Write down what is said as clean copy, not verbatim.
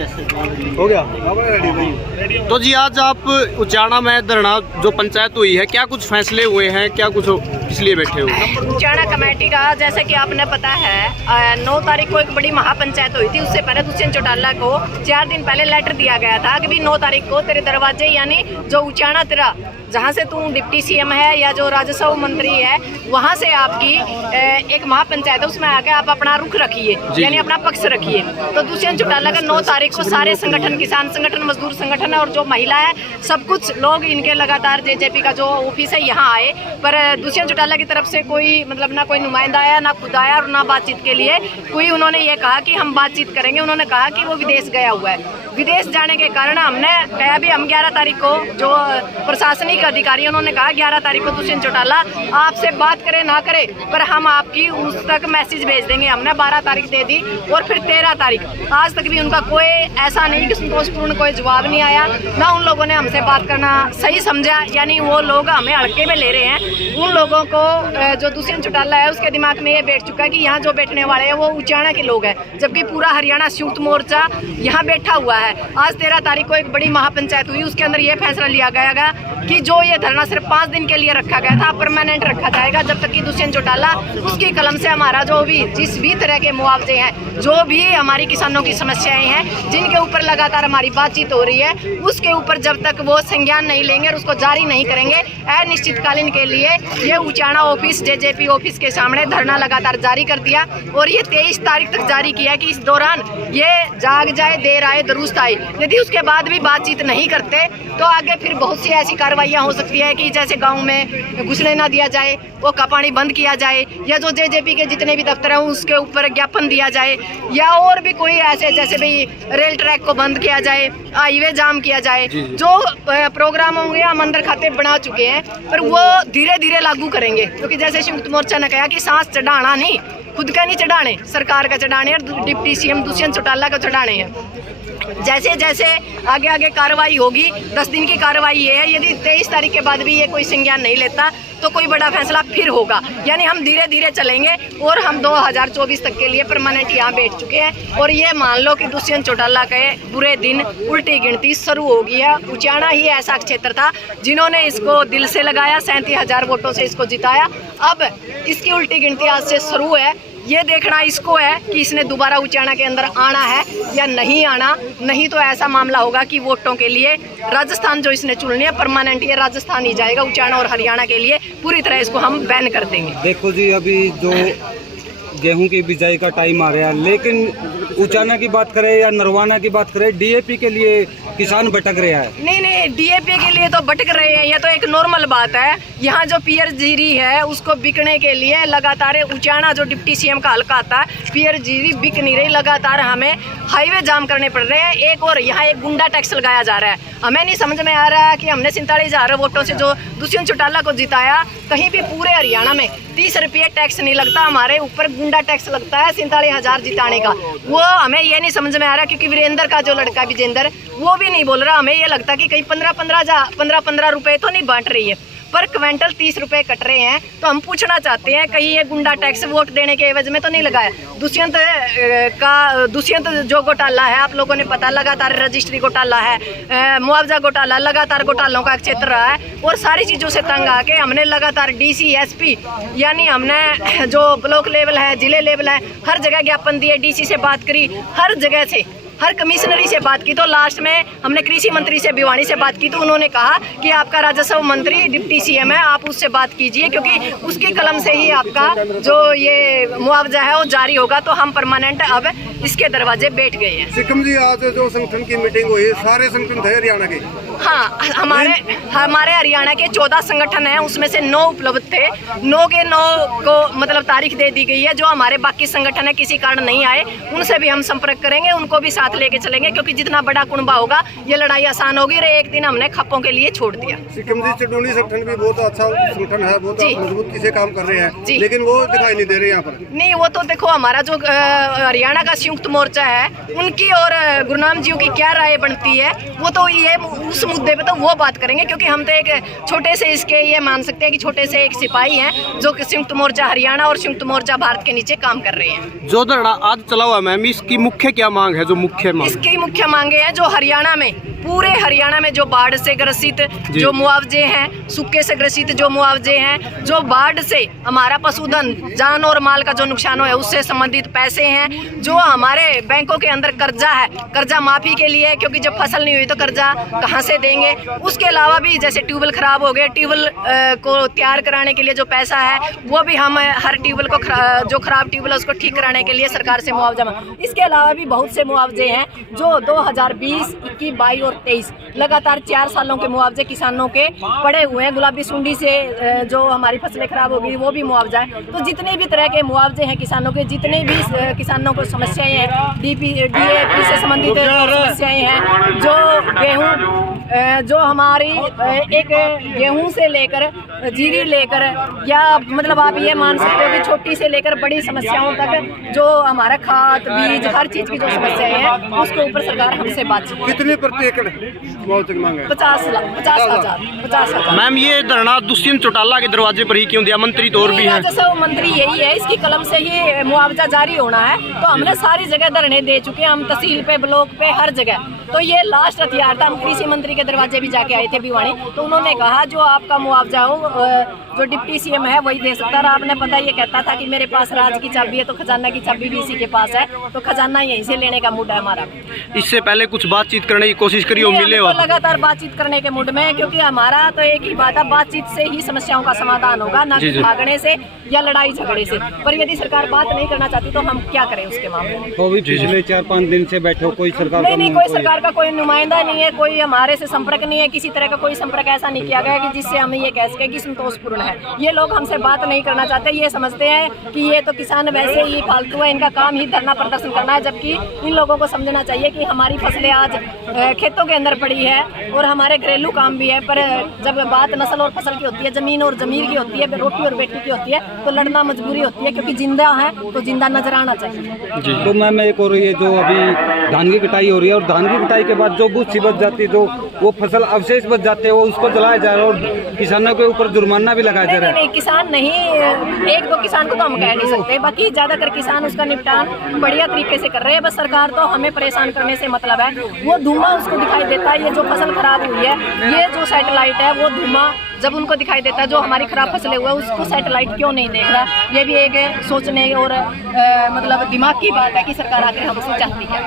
हो गया। तो जी आज आप उचाना में धरना जो पंचायत हुई है, क्या कुछ फैसले हुए हैं, क्या कुछ इसलिए बैठे हो? उचाना कमेटी का जैसे कि आपने पता है 9 तारीख को एक बड़ी महापंचायत हुई थी। उससे पहले दुष्यंत चौटाला को 4 दिन पहले लेटर दिया गया था कि भी 9 तारीख को तेरे दरवाजे यानी जो उचाना तेरा जहाँ से तू डिप्टी सीएम है या जो राजस्व मंत्री है वहाँ से आपकी एक महापंचायत है, उसमें आके आप अपना रुख रखिए यानी अपना पक्ष रखिए। तो दुष्यंत चौटाला का 9 तारीख को सारे संगठन, किसान संगठन, मजदूर संगठन और जो महिला है सब कुछ लोग इनके लगातार जेजेपी का जो ऑफिस है यहाँ आए, पर दुष्यंत चौटाला की तरफ से कोई मतलब ना कोई नुमाइंदा आया, ना खुद आया और ना बातचीत के लिए कोई उन्होंने ये कहा कि हम बातचीत करेंगे। उन्होंने कहा कि वो विदेश गया हुआ है। विदेश जाने के कारण हमने कहा भी हम 11 तारीख को जो प्रशासनिक अधिकारी उन्होंने कहा 11 तारीख को दुष्यंत चौटाला आपसे बात करे ना करे पर हम आपकी उस तक मैसेज भेज देंगे। हमने 12 तारीख दे दी और फिर 13 तारीख आज तक भी उनका कोई ऐसा नहीं कि संतोषपूर्ण कोई जवाब नहीं आया, ना उन लोगों ने हमसे बात करना सही समझा, यानी वो लोग हमें हड़के में ले रहे हैं। उन लोगों को जो दुष्यंत चौटाला है उसके दिमाग में ये बैठ चुका है कि यहाँ जो बैठने वाले हैं वो उचाना के लोग हैं, जबकि पूरा हरियाणा संयुक्त मोर्चा यहाँ बैठा हुआ है। आज 13 तारीख को एक बड़ी महापंचायत हुई, उसके अंदर ये फैसला लिया गया कि जो ये धरना सिर्फ 5 दिन के लिए रखा गया था परमानेंट रखा जाएगा, जब तक कि दुष्यंत चौटाला उसकी कलम से हमारा जो भी जिस भी तरह के मुआवजे हैं, जो भी हमारी किसानों की समस्याएं हैं जिनके ऊपर लगातार हमारी बातचीत हो रही है, उसके ऊपर जब तक वो संज्ञान नहीं लेंगे और उसको जारी नहीं करेंगे अनिश्चितकालीन के लिए ये उचाना ऑफिस जेजेपी ऑफिस के सामने धरना लगातार जारी कर दिया और ये 23 तारीख तक जारी किया कि इस दौरान ये जाग जाए देर आए दुरुस्त आए। यदि उसके बाद भी बातचीत नहीं करते तो आगे फिर बहुत सी ऐसी कार्रवाइयाँ हो सकती है कि जैसे गांव में घुसने ना दिया जाए, वो का पानी बंद किया जाए, या जो जेजेपी के जितने भी दफ्तर हैं उसके ऊपर ज्ञापन दिया जाए, या और भी कोई ऐसे जैसे भाई रेल ट्रैक को बंद किया जाए, हाईवे जाम किया जाए। जो प्रोग्राम होंगे हम अंदर खाते बना चुके हैं पर वो धीरे धीरे लागू करेंगे, क्योंकि जैसे संयुक्त मोर्चा ने कहा कि सांस चढ़ाना नहीं, खुद का नहीं चढ़ाने, सरकार का चढ़ाने और डिप्टी सीएम दुष्यंत चौटाला का चढ़ाने हैं। जैसे जैसे आगे आगे कार्रवाई होगी, 10 दिन की कार्रवाई ये है, यदि 23 तारीख के बाद भी ये कोई संज्ञान नहीं लेता तो कोई बड़ा फैसला फिर होगा। यानी हम धीरे धीरे चलेंगे और हम 2024 तक के लिए परमानेंट यहाँ बैठ चुके हैं और ये मान लो कि दुष्यंत चौटाला के बुरे दिन उल्टी गिनती शुरू हो गई है। उचाना ही ऐसा क्षेत्र था जिन्होंने इसको दिल से लगाया, 37,000 वोटों से इसको जिताया। अब इसकी उल्टी गिनती आज से शुरू है। ये देखना इसको है कि इसने दोबारा उचाना के अंदर आना है या नहीं आना, नहीं तो ऐसा मामला होगा कि वोटों के लिए राजस्थान जो इसने चुननी है परमानेंट ये राजस्थान ही जाएगा। उचाना और हरियाणा के लिए पूरी तरह इसको हम बैन कर देंगे। देखो जी, अभी जो गेहूं की बिजाई का टाइम आ गया, लेकिन उचाना की बात करें या नरवाना की बात करें, डीएपी के लिए किसान भटक रहा है। नहीं, डीएपी के लिए तो भटक रहे हैं, ये तो एक नॉर्मल बात है। यहाँ जो पीयर जीरी है उसको बिकने के लिए लगातार उचाना जो डिप्टी सीएम का हल्का आता है, पीयर जीरी बिक नहीं रही, लगातार हमें हाईवे जाम करने पड़ रहे हैं। एक और यहाँ एक गुंडा टैक्स लगाया जा रहा है। हमें नहीं समझ में आ रहा है कि हमने 47,000 वोटों से जो दुष्यंत चौटाला को जिताया, कहीं भी पूरे हरियाणा में 30 रुपये टैक्स नहीं लगता, हमारे ऊपर गुंडा टैक्स लगता है 47,000 जिताने का। वो हमें ये नहीं समझ में आ रहा, क्योंकि वीरेंद्र का जो लड़का विजेंद्र वो भी नहीं बोल रहा। हमें ये लगता कि कहीं 15 रुपये तो नहीं बांट रही है, पर क्विंटल 30 रुपये कट रहे हैं। तो हम पूछना चाहते हैं कहीं ये गुंडा टैक्स वोट देने के एवज में तो नहीं लगाया। दुष्यंत जो घोटाला है आप लोगों ने पता, लगातार रजिस्ट्री घोटाला है, मुआवजा घोटाला, लगातार घोटालों का क्षेत्र रहा है और सारी चीज़ों से तंग आके हमने लगातार डीसी एसपी यानी हमने जो ब्लॉक लेवल है, जिले लेवल है, हर जगह ज्ञापन दिए, डीसी से बात करी, हर जगह से हर कमिश्नरी से बात की। तो लास्ट में हमने कृषि मंत्री से भिवानी से बात की तो उन्होंने कहा कि आपका राजस्व मंत्री डिप्टी सीएम है, आप उससे बात कीजिए, क्योंकि उसकी कलम से ही आपका जो ये मुआवजा है वो जारी होगा। तो हम परमानेंट अब इसके दरवाजे बैठ गए हैं। सिकम जी, आज जो संगठन की मीटिंग हुई, सारे संगठन थे हरियाणा के? हाँ, हमारे हरियाणा के 14 संगठन हैं, उसमें से 9 उपलब्ध थे। 9 के 9 को मतलब तारीख दे दी गई है। जो हमारे बाकी संगठन है किसी कारण नहीं आए, उनसे भी हम संपर्क करेंगे, उनको भी साथ लेके चलेंगे, क्योंकि जितना बड़ा कुनबा होगा ये लड़ाई आसान होगी। और एक दिन हमने खप्पों के लिए छोड़ दिया। सिक्किम जी, चंडोली संगठन भी बहुत अच्छा संगठन है, बहुत मजबूती से काम कर रहे हैं, लेकिन वो दिखाई नहीं दे रहे यहाँ पर। नहीं, वो तो देखो हमारा जो हरियाणा का संयुक्त मोर्चा है उनकी और गुरनाम जी की क्या राय बनती है, वो तो ये उस मुद्दे पे तो वो बात करेंगे, क्योंकि हम तो एक छोटे से इसके ये मान सकते हैं कि छोटे से एक सिपाही हैं जो संयुक्त मोर्चा हरियाणा और संयुक्त मोर्चा भारत के नीचे काम कर रहे हैं। जो धरना आज चला हुआ मैम, इसकी मुख्य क्या मांग है? जो मुख्य मुख्य मांग? इसकी मुख्य मांगे हैं जो हरियाणा में, पूरे हरियाणा में जो बाढ़ से ग्रसित जो मुआवजे हैं, सूखे से ग्रसित जो मुआवजे हैं, जो बाढ़ से हमारा पशुधन, जान और माल का जो नुकसान हुआ है उससे संबंधित पैसे हैं, जो हमारे बैंकों के अंदर कर्जा है, कर्जा माफी के लिए, क्योंकि जब फसल नहीं हुई तो कर्जा कहाँ से देंगे। उसके अलावा भी जैसे ट्यूबवेल खराब हो गए, ट्यूबवेल को तैयार कराने के लिए जो पैसा है वो भी हम हर ट्यूबवेल को जो खराब ट्यूबवेल है उसको ठीक कराने के लिए सरकार से मुआवजा मांग। इसके अलावा भी बहुत से मुआवजे हैं जो 2020, 21, 22 और 23 लगातार 4 सालों के मुआवजे किसानों के पड़े हुए हैं। गुलाबी सुंडी से जो हमारी फसलें खराब हो गई वो भी मुआवजा है। तो जितने भी तरह के मुआवजे हैं किसानों के, जितने भी किसानों को समस्याएं हैं, DAP से संबंधित समस्याएं हैं, जो गेहूँ जो हमारी एक गेहूं से लेकर जीरी लेकर, या मतलब आप ये मान सकते हो कि छोटी से लेकर बड़ी समस्याओं तक जो हमारा खाद बीज हर चीज की जो समस्याएं हैं उसके ऊपर सरकार हमसे बातचीत। कितने प्रति एकड़ मुआवजे की मांग है? 50,000। मैम, ये धरना दुष्यंत चौटाला के दरवाजे पर ही क्यों दिया? मंत्री तो और भी हैं। जैसे वो मंत्री यही है, इसकी कलम से ही मुआवजा जारी होना है, तो हमने सारी जगह धरने दे चुके हैं, हम तहसील पे, ब्लॉक पे, हर जगह। तो ये लास्ट हथियार था। हम कृषि मंत्री के दरवाजे भी जाके आए थे भिवानी, तो उन्होंने कहा जो आपका मुआवजा हो जो डिप्टी CM है वही दे सकता है। आपने पता ये कहता था कि मेरे पास राज की चाबी है, तो खजाना की चाबी भी इसी के पास है, तो खजाना यहीं से लेने का मूड है हमारा। इससे पहले कुछ बातचीत करने की कोशिश करी हो, मिले हो? लगातार बातचीत करने के मूड में है, क्योंकि हमारा तो एक ही बात है, बातचीत से ही समस्याओं का समाधान होगा, ना कि भागने से या लड़ाई झगड़े से। पर यदि सरकार बात नहीं करना चाहती तो हम क्या करें उसके मामले में? तो भी पिछले 4-5 दिन से बैठे हो, कोई सरकार नहीं, कोई सरकार का कोई नुमाइंदा नहीं है, कोई हमारे से संपर्क नहीं है, किसी तरह का कोई संपर्क ऐसा नहीं किया गया कि जिससे हम ये कह सके कि संतोषपूर्ण है। ये लोग हमसे बात नहीं करना चाहते, ये समझते हैं कि ये तो किसान वैसे ही फालतू है, इनका काम ही धरना प्रदर्शन करना है, जबकि इन लोगों को समझना चाहिए कि हमारी फसलें आज खेतों के अंदर पड़ी है और हमारे घरेलू काम भी है। पर जब बात नस्ल और फसल की होती है, जमीन और जमीर की होती है, रोटी और बेटी की होती है, तो लड़ना मजबूरी होती है, क्योंकि जिंदा है तो जिंदा नजर आना चाहिए। तो मैम एक और ये जो अभी धान की कटाई हो रही है, और धान की कटाई के बाद जो भूसी बच जाती है, जो वो फसल अवशेष बच जाते हैं, वो उसको जलाया जा रहा है और किसानों के ऊपर जुर्माना भी लगाया जा रहा है। नहीं, किसान नहीं, 1-2 किसान को तो हम कह नहीं सकते, बाकी ज्यादातर किसान उसका निपटान बढ़िया तरीके से कर रहे हैं। बस सरकार तो हमें परेशान करने से मतलब है, वो धुआं उसको दिखाई देता है। ये जो फसल खराब हुई है, ये जो सैटेलाइट है, वो धुआं जब उनको दिखाई देता है, जो हमारी खराब फसलें हुआ है उसको सैटेलाइट क्यों नहीं देख रहा, ये भी एक सोचने और मतलब दिमाग की बात है कि सरकार आकर हमसे चाहती है।